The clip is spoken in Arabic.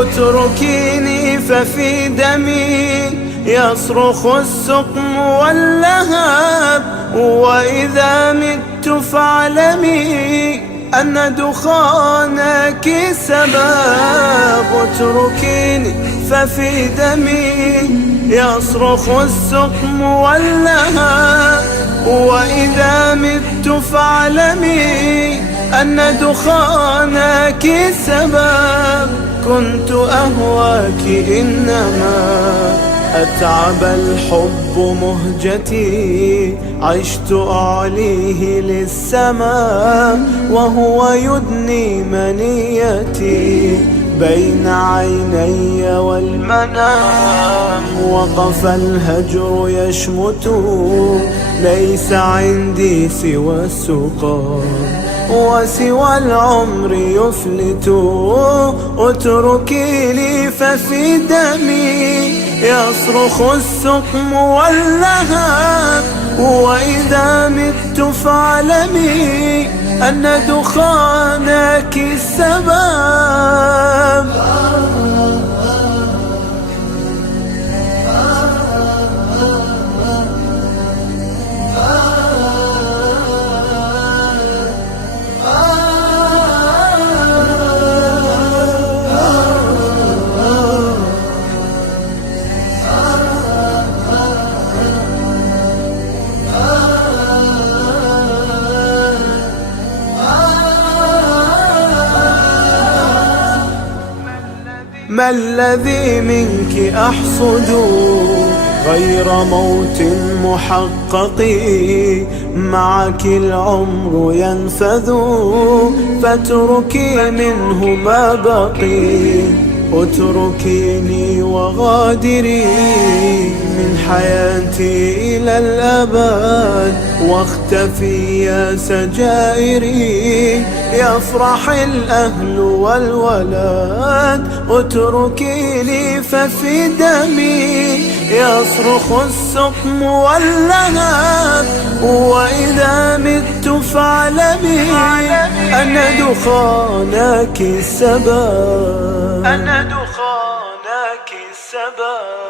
اتركيني ففي دمي يصرخ السقم واللهب، وإذا مت فاعلمي أن دخانك سبب. اتركيني ففي دمي يصرخ السقم واللهب، وإذا مت فاعلمي أن دخانك سبب. كنت أهواك إنما أتعب الحب مهجتي، عشت أعليه للسماء وهو يدني منيتي بين عيني والمنام. وقف الهجر يشمت، ليس عندي سوى السقام وسوى العمر يفلت. اتركي لي ففي دمي يصرخ السقم واللهب، وإذا مت فاعلمي أن دخانك السبب. ما الذي منك أحصد غير موت محقق؟ معك العمر ينفذ فاتركي منه ما بقي. اتركيني وغادري من حياتي إلى الأبد، واختفي يا سجائري يفرح الأهل والولد. اتركي لي ففي دمي يصرخ السقم واللهب، وإذا مت فاعلمي أن دخانك السبب. أن دخانك السبب.